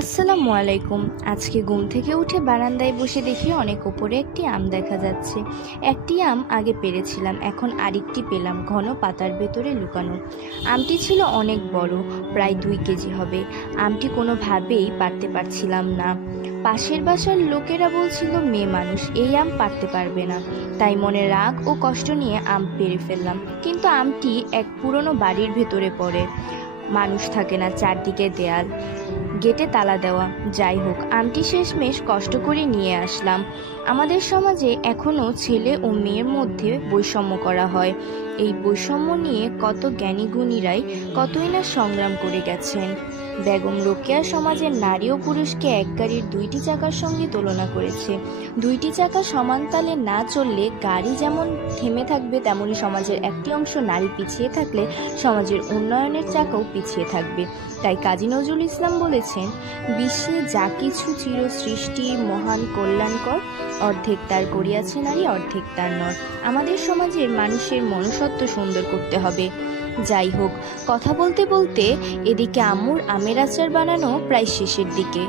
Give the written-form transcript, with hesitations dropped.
আসসালামু আলাইকুম। আজকে ঘুম থেকে উঠে বারান্দায় বসে দেখি অনেক উপরে একটি আম দেখা যাচ্ছে। একটি আম আগে পেড়েছিলাম, এখন আরেকটি পেলাম ঘন পাতার ভেতরে লুকানো। আমটি ছিল অনেক বড়, প্রায় 2 কেজি হবে। আমটি কোনোভাবেই পারতে পারছিলাম না। পাশের বাসার লোকেরা বলছিল মেয়ে মানুষ এই আম পারতে পারবে না, তাই মনে রাগ ও কষ্ট নিয়ে আম পেড়ে ফেললাম। কিন্তু আমটি এক পুরনো বাড়ির ভেতরে পড়ে, মানুষ থাকে না, চারদিকে দেয়াল, গেটে তালা দেওয়া। যাই হোক, আমটি শেষমেশ কষ্ট করে নিয়ে আসলাম। আমাদের সমাজে এখনও ছেলে ও মেয়ের মধ্যে বৈষম্য করা হয়। এই বৈষম্য নিয়ে কত জ্ঞানী গুণীরাই কতই না সংগ্রাম করে গেছেন। বেগম রোকেয়া সমাজের নারী ও পুরুষকে এক গাড়ির 2টি চাকার সঙ্গে তুলনা করেছে। 2টি চাকা সমান তালে না চললে গাড়ি যেমন থেমে থাকবে, তেমনি সমাজের একটি অংশ নারী পিছিয়ে থাকলে সমাজের উন্নয়নের চাকাও পিছিয়ে থাকবে। তাই কাজী নজরুল ইসলাম বলেছেন, বিশ্বে যা কিছু চির সৃষ্টি মহান কল্যাণকর, অর্ধেক তার করিয়াছে নারী, অর্ধেক তার নর। আমাদের সমাজের মানুষের মনুষ্যত্ব সুন্দর করতে হবে। যাই হোক, কথা বলতে বলতে এদিকে আম্মুর আমের আচার বানানো প্রায় শেষের দিকে।